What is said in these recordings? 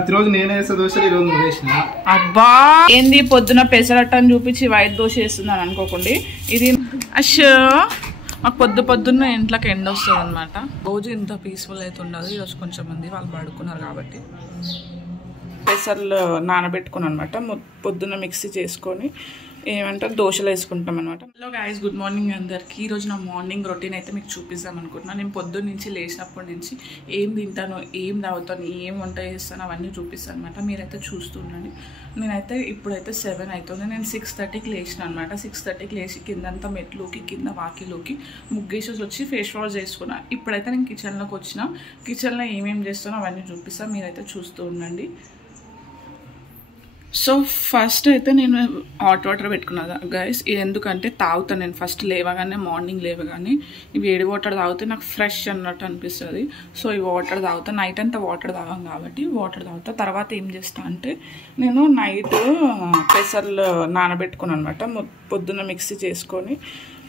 ప్రతిరోజు నేనే వేసే దోశలు ఈరోజు నువ్వు వేసిన. అబ్బా ఏంది పొద్దున పెసరట్టని చూపించి వైట్ దోశ వేస్తుందని అనుకోకండి. ఇది అషో మాకు పొద్దున్న ఇంట్లోకి ఎండ వస్తుంది అనమాట. రోజు ఇంత పీస్ఫుల్ అయితే ఉండదు. ఈరోజు కొంచెం మంది వాళ్ళు పడుకున్నారు కాబట్టి పెసర్లు నానబెట్టుకుని అనమాట. పొద్దున్న మిక్సీ చేసుకొని ఏమంటారు దోశలు వేసుకుంటాం అనమాట. హలో గైస్, గుడ్ మార్నింగ్ అందరికీ. ఈరోజు నా మార్నింగ్ రొటీన్ అయితే మీకు చూపిస్తాం అనుకుంటున్నాను. నేను పొద్దున్న నుంచి లేచినప్పటి నుంచి ఏం తింటాను, ఏం తాగుతాను, ఏం వంట చేస్తాను అవన్నీ చూపిస్తాను అనమాట. మీరైతే చూస్తూ ఉండండి. నేనైతే ఇప్పుడైతే 7 అవుతుంది. నేను 6:30కి లేచిన అనమాట. 6:30కి లేచి కిందంతా మెట్లుకి కింద వాకిలోకి ముగ్గేసేసి వచ్చి ఫేస్ వాష్ చేసుకున్నా. ఇప్పుడైతే నేను కిచెన్లోకి వచ్చిన. కిచెన్లో ఏమేమి చేస్తానో అవన్నీ చూపిస్తాను, మీరైతే చూస్తూ ఉండండి. సో ఫస్ట్ అయితే నేను హాట్ వాటర్ పెట్టుకున్నాను గైస్. ఇది ఎందుకంటే తాగుతాను నేను ఫస్ట్ లేవగానే, మార్నింగ్ లేవగానే ఈ వేడి వాటర్ తాగితే నాకు ఫ్రెష్ అన్నట్టు అనిపిస్తుంది. సో ఈ వాటర్ తాగుతాను. నైట్ అంతా వాటర్ తాగాం కాబట్టి వాటర్ తాగుతా. తర్వాత ఏం చేస్తా అంటే నేను నైట్ పెసర్లు నానబెట్టుకున్నాను అనమాట. పొద్దున్న మిక్సీ చేసుకొని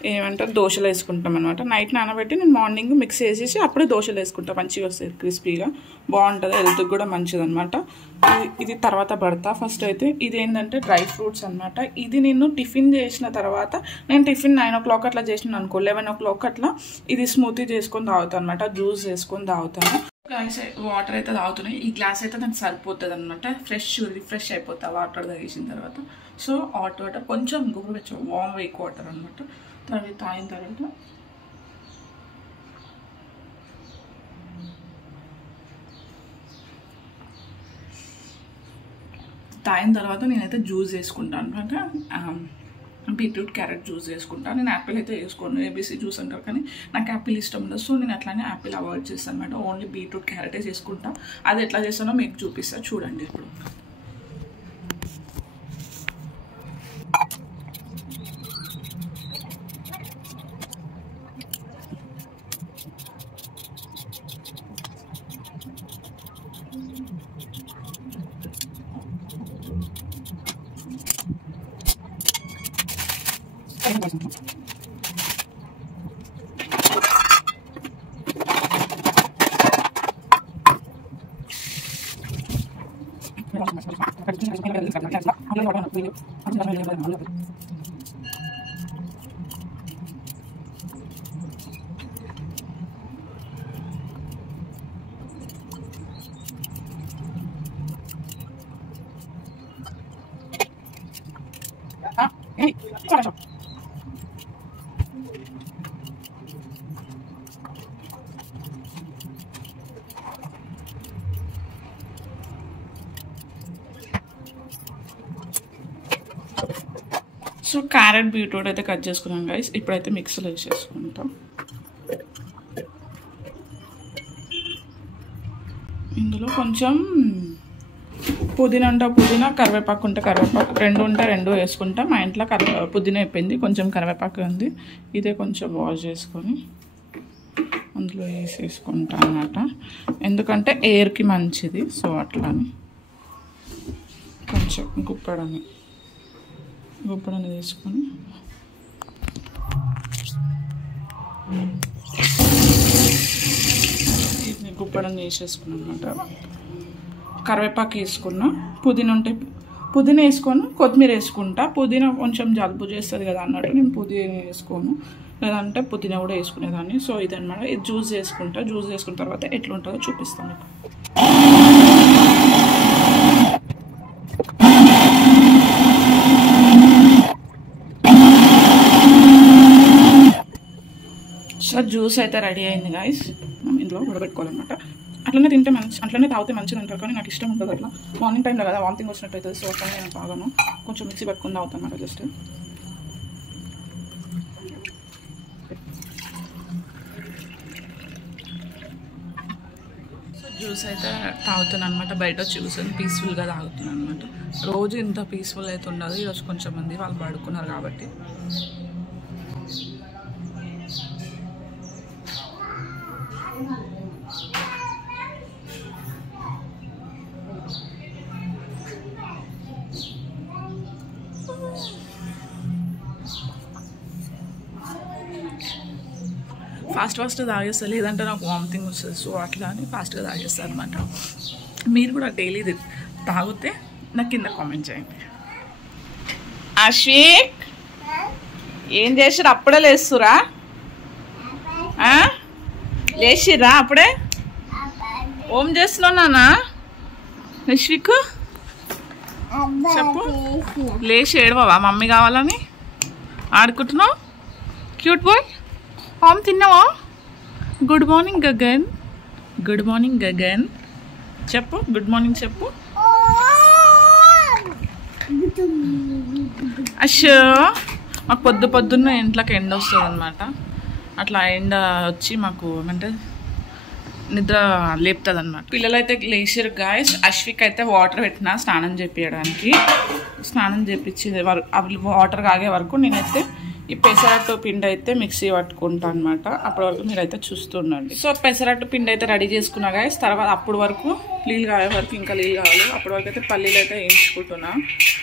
ఏమంటారు దోశలు వేసుకుంటాం అనమాట. నైట్ నానబెట్టి నేను మార్నింగ్ మిక్స్ చేసేసి అప్పుడే దోశలు వేసుకుంటాం. మంచిగా వస్తాయి, క్రిస్పీగా బాగుంటుంది, హెల్త్కి కూడా మంచిది అనమాట. ఇది తర్వాత పడతా. ఫస్ట్ అయితే ఇది ఏంటంటే డ్రై ఫ్రూట్స్ అనమాట. ఇది నేను టిఫిన్ చేసిన తర్వాత, నేను టిఫిన్ 9 o'clock అట్లా చేసిన అనుకో, 11 o'clock అట్లా ఇది స్మూతీ చేసుకొని తాగుతాను అనమాట. జ్యూస్ చేసుకొని తాగుతాను. గ్లాస్ వాటర్ అయితే తాగుతున్నాయి. ఈ గ్లాస్ అయితే నాకు సరిపోతుంది అనమాట. రిఫ్రెష్ అయిపోతా వాటర్ తాగేసిన తర్వాత. సో హాట్ వాటర్ కొంచెం గోరువెచ్చగా వామ్ వేక్ వాటర్ అనమాట. తర్వాత తాగిన తర్వాత నేనైతే జ్యూస్ వేసుకుంటాను అనమాట. బీట్రూట్ క్యారెట్ జ్యూస్ వేసుకుంటాను. నేను యాపిల్ అయితే వేసుకోను, ఏబీసీ జ్యూస్ అంటారు కానీ నాకు యాపిల్ ఇష్టం ఉండదు. సో నేను అట్లానే యాపిల్ అవాయిడ్ చేస్తాను అనమాట. ఓన్లీ బీట్రూట్ క్యారెటే చేసుకుంటా. అది ఎట్లా చేస్తానో మీకు చూపిస్తా చూడండి. ఇప్పుడు సో క్యారెట్ బీట్రూట్ అయితే కట్ చేసుకున్నాం గైస్. ఇప్పుడైతే మిక్సీలో వేసేసుకుంటాం. ఇందులో కొంచెం పుదీనా ఉంటే పుదీనా, కరివేపాకు ఉంటే కరివేపాకు, రెండు ఉంటే రెండు వేసుకుంటాం. మా ఇంట్లో పుదీనా అయిపోయింది, కొంచెం కరివేపాకు ఉంది. ఇదే కొంచెం వాష్ చేసుకొని అందులో వేసేసుకుంటాం అన్నమాట. ఎందుకంటే ఎయిర్కి మంచిది. సో అట్లానే కొంచెం గుప్పడని తీసుకొని ఇది గుప్పడని వేసేసుకున్నాం అనమాట. కరివేపాకు వేసుకున్నా, పుదీనా ఉంటే పుదీనా వేసుకొని కొత్తిమీర వేసుకుంటా. పుదీనా కొంచెం జలుబు చేస్తుంది కదా అన్నట్టు నేను పుదీనా వేసుకోను, లేదంటే పుదీనా కూడా వేసుకునేదాన్ని. సో ఇదన్నమాట. ఇది జ్యూస్ చేసుకుంటా. జ్యూస్ చేసుకున్న తర్వాత ఎట్లుంటుందో చూపిస్తాను మీకు. సో జ్యూస్ అయితే రెడీ అయింది గాయస్. ఇందులో ఉడబెట్టుకోవాలన్నమాట. అట్లనే తింటే అట్లనే తాగితే మంచిగా ఉంటారు కానీ నాకు ఇష్టం ఉంటుంది అట్లా. మార్నింగ్ టైంలో కదా వామిటింగ్ వచ్చినట్టు అవుతుంది. సో అట్లా నేను తాగాను. కొంచెం మిక్సీ పట్టుకుని తాగుతాను అన్నమాట. జస్ట్ సో జ్యూస్ అయితే తాగుతున్నాను అనమాట. బయట జ్యూస్ పీస్ఫుల్గా తాగుతున్నాను అనమాట. రోజు ఇంత పీస్ఫుల్ అయితే ఉండదు. ఈరోజు కొంచెం మంది వాళ్ళు పడుకున్నారు కాబట్టి ఫాస్ట్ తాగేస్తా, లేదంటే నాకు వామిటింగ్ వస్తుంది. సో అట్లా అని ఫాస్ట్గా తాగేస్తాను అనమాట. మీరు కూడా డైలీ తాగితే నాకు కింద కామెంట్ చేయండి. అశ్విక్ ఏం చేసిర్రు? అప్పుడే లేస్తురా? లేచిర్రా అప్పుడే? ఓం చేస్తున్నావు నాన్న? అశ్విక్ చెప్పు. లేచి ఏడవా మమ్మీ కావాలని ఆడుకుంటున్నావు? Cute boy. ఓం తిన్నావా? Good morning Gagan. Good morning Gagan. చెప్పు గుడ్ మార్నింగ్ చెప్పు. అయ్యో మాకు పొద్దున్న ఇంట్లోకి ఎండ వస్తుంది అనమాట. అట్లా ఎండ వచ్చి మాకు ఏమంటే నిద్ర లేపుతుంది అనమాట. పిల్లలు అయితే లేచారు గాయస్. అశ్విక్ అయితే వాటర్ పెట్టిన స్నానం చేపించడానికి. స్నానం చేపించి అవి వాటర్ కాగే వరకు నేనైతే ఈ పెసరట్టు పిండి అయితే మిక్సీ పట్టుకుంటా అనమాట. అప్పటి వరకు మీరైతే చూస్తుండండి. సో పెసరట్టు పిండి అయితే రెడీ చేసుకున్నా గాయస్. తర్వాత అప్పుడు వరకు నీళ్ళు కాగే వరకు ఇంకా నీళ్ళు కావాలి. అప్పటి వరకు అయితే పల్లీలు అయితే వేయించుకుంటున్నా.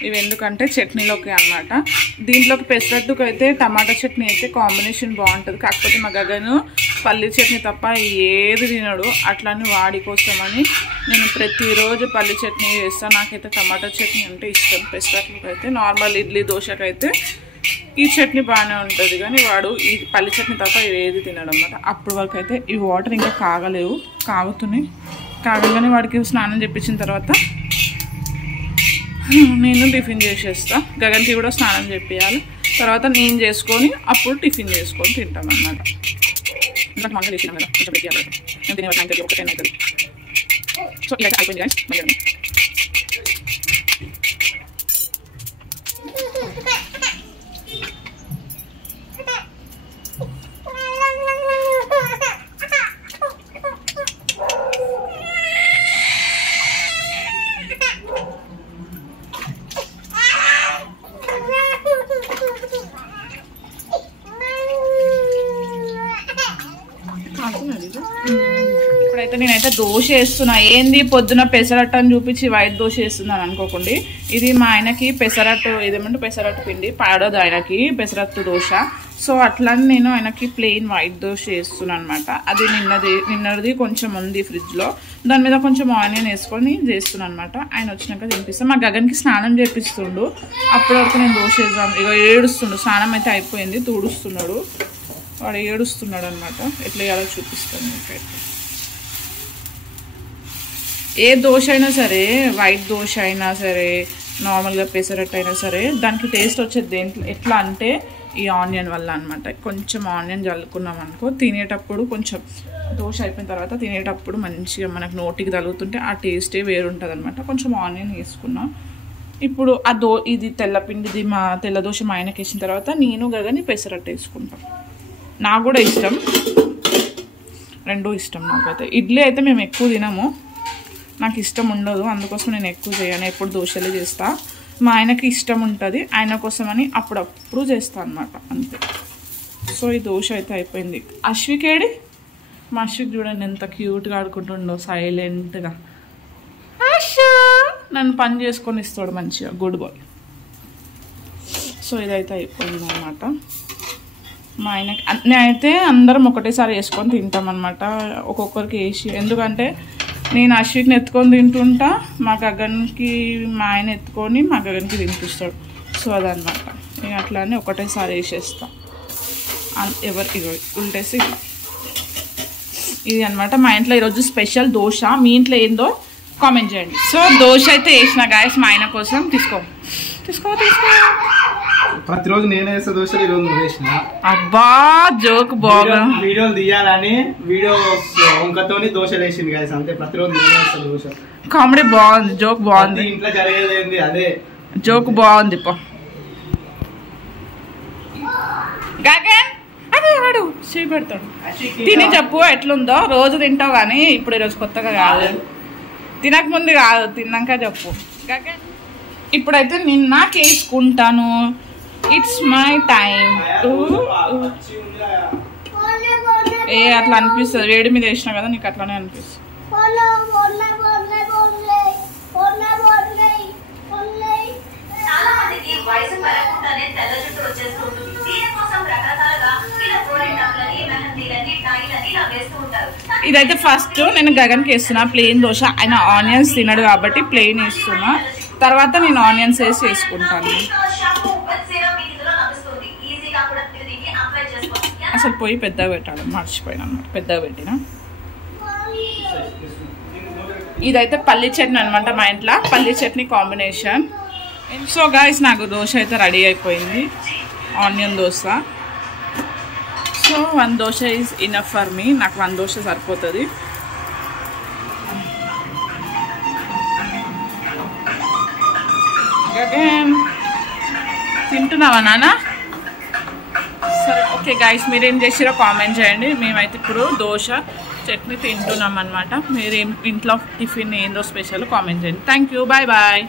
ఇవి ఎందుకంటే చట్నీలోకి అనమాట. దీంట్లోకి పెసరట్టుకు అయితే టమాటా చట్నీ అయితే కాంబినేషన్ బాగుంటుంది. కాకపోతే మా గగను పల్లీ చట్నీ తప్ప ఏది తినడు. అట్లానే వాడి కోసమని నేను ప్రతిరోజు పల్లీ చట్నీ చేస్తాను. నాకైతే టమాటా చట్నీ అంటే ఇష్టం. పెసరట్టుకు అయితే నార్మల్ ఇడ్లీ దోశకైతే ఈ చట్నీ బాగానే ఉంటుంది, కానీ వాడు ఈ పల్లి చట్నీ తప్ప ఏది తినడం అన్నమాట. అప్పటి వరకు అయితే ఈ వాటర్ ఇంకా కాగలేవు, కాగుతున్నాయి. కాగలని వాడికి స్నానం చేపించిన తర్వాత నేను టిఫిన్ చేసేస్తా. గగన్కి కూడా స్నానం చేపియాలి. తర్వాత నేను చేసుకొని అప్పుడు టిఫిన్ చేసుకొని తింటాం అన్నమాట. ఇంకా మంగళ చేసినాం కదా, కొంచెం పెట్టాలి. నేను తినే 9:30 ఒక 10 అవుతుంది. సో ఇదైతే అయిపోయింది గాయస్. మళ్ళీ ఇప్పుడైతే నేనైతే దోశ వేస్తున్నా. ఏంది పొద్దున పెసరట్టు అని చూపించి వైట్ దోశ వేస్తున్నాను అనుకోకండి. ఇది మా ఆయనకి పెసరట్టు, ఇదేమంటే పెసరట్టు పిండి పడదు ఆయనకి పెసరట్టు దోశ. సో అట్లని నేను ఆయనకి ప్లెయిన్ వైట్ దోశ వేస్తున్నాను అనమాట. అది నిన్నది కొంచెం ఉంది ఫ్రిడ్జ్లో. దాని మీద కొంచెం ఆనియన్ వేసుకొని చేస్తున్నాను అనమాట. ఆయన వచ్చినాక తినిపిస్తాను. మా గగన్కి స్నానం చేపిస్తుండు. అప్పటి వరకు నేను దోశ వేద్దాం. ఇక ఏడుస్తుండు. స్నానం అయితే అయిపోయింది, తుడుస్తున్నాడు. వాడు ఏడుస్తున్నాడు అనమాట. ఎట్లా వేయాలో చూపిస్తాను మీకైతే. ఏ దోశ అయినా సరే, వైట్ దోశ అయినా సరే, నార్మల్గా పెసరట్టు అయినా సరే, దానికి టేస్ట్ వచ్చేది దేంట్లో ఎట్లా అంటే ఈ ఆనియన్ వల్ల అనమాట. కొంచెం ఆనియన్ చల్లుకున్నాం అనుకో, తినేటప్పుడు కొంచెం దోశ అయిపోయిన తర్వాత తినేటప్పుడు మంచిగా మనకు నోటికి తగులుతుంటే ఆ టేస్టే వేరుంటుంది అనమాట. కొంచెం ఆనియన్ వేసుకున్నాం. ఇప్పుడు ఇది తెల్లపిండిది మా తెల్ల దోశ మా ఆయనకి వేసిన తర్వాత నేను గగని పెసరట్టు వేసుకుంటాం. నాకు కూడా ఇష్టం, రెండూ ఇష్టం నాకైతే. ఇడ్లీ అయితే మేము ఎక్కువ తినము, నాకు ఇష్టం ఉండదు. అందుకోసం నేను ఎక్కువ చేయను, ఎప్పుడు దోశలే చేస్తా. మా ఆయనకి ఇష్టం ఉంటుంది, ఆయన కోసమని అప్పుడప్పుడు చేస్తాను అనమాట, అంతే. సో ఈ దోశ అయితే అయిపోయింది. అశ్విక్ ఏడి? మా అశ్విక్ చూడండి ఎంత క్యూట్గా ఆడుకుంటుండో, సైలెంట్గా. నన్ను పని చేసుకొని ఇస్తాడు మంచిగా, గుడ్ బాయ్. సో ఇదైతే అయిపోయింది అనమాట. మా ఆయనకి నేనైతే అందరం ఒకటేసారి వేసుకొని తింటాం అనమాట, ఒక్కొక్కరికి వేసి. ఎందుకంటే నేను అశ్విక్ని ఎత్తుకొని తింటుంటా, మా గగన్కి మా ఆయన ఎత్తుకొని మా గగన్కి తినిపిస్తాడు. సో అదనమాట. నేను అట్లానే ఒకటేసారి వేసేస్తా. ఎవరికి ఉల్టేసి ఇది అనమాట. మా ఇంట్లో ఈరోజు స్పెషల్ దోశ. మీ ఇంట్లో ఏందో కామెంట్ చేయండి. సో దోశ అయితే వేసిన గాయస్ మా ఆయన కోసం. తీసుకో. ప్రతిరోజు నేనే వేసే దోశలు ఈరోజు నువ్వు వేసిన. అబ్బా జోక్ బాగా వీడియోలు తీయాలని వీడియో వంకతోని దోశలు వేసింది గాయస్, అంతే. ప్రతిరోజు నేనే వేస్తా దోశ. కామెడీ బాగుంది, జోక్ బాగుంది. ఇంట్లో జరిగేది అదే, జోక్ బాగుంది. గగన్ అదే వాడు చేపెడతాడు. తిని చెప్పు ఎట్లుందో. రోజు తింటావు కానీ ఇప్పుడు ఈరోజు కొత్తగా కాదు, తినక ముందు కాదు, తిన్నాక చెప్పు. గగన్ ఇప్పుడైతే నేను నాకు వేసుకుంటాను. It's my time to. అట్లా అనిపిస్తుంది, వేడి మీద వేసినా కదా నీకు అట్లానే అనిపిస్తుంది. వయసు పెరగకుండానే తెల్ల జుట్టు వచ్చేస్తుంది. దీని కోసం రకరకాలుగా ఇలా గోరింటాకులని, మెహందీలని, టైలని ఇలా వేస్తూ ఉంటారు. ఇదైతే ఫస్ట్ నేను గగన్కి వేస్తున్నా ప్లెయిన్ దోశ. ఆయన ఆనియన్స్ తినడు కాబట్టి ప్లెయిన్ వేస్తున్నా, తర్వాత నేను ఆనియన్స్ వేసి చేసుకుంటాను. అసలు పొయ్యి పెద్దగా పెట్టాలి, మర్చిపోయినా అనమాట, పెద్దగా పెట్టిన. ఇదైతే పల్లి చట్నీ అనమాట, మా ఇంట్లో పల్లి చట్నీ కాంబినేషన్. సో గాయ్స్ నాకు దోశ అయితే రెడీ అయిపోయింది, onion dosa. So 1 dosa is enough for me, నాకు 1 దోశ సరిపోతుంది. గగన్ తింటున్నావా నాన్న? సరే ఓకే గాయ్స్, మీరేం చేసిరో కామెంట్ చేయండి. మేమైతే ఇప్పుడు దోశ చట్నీ తింటున్నాం అనమాట. మీరేం ఇంట్లో టిఫిన్ ఏందో స్పెషల్ కామెంట్ చేయండి. Thank you, bye bye.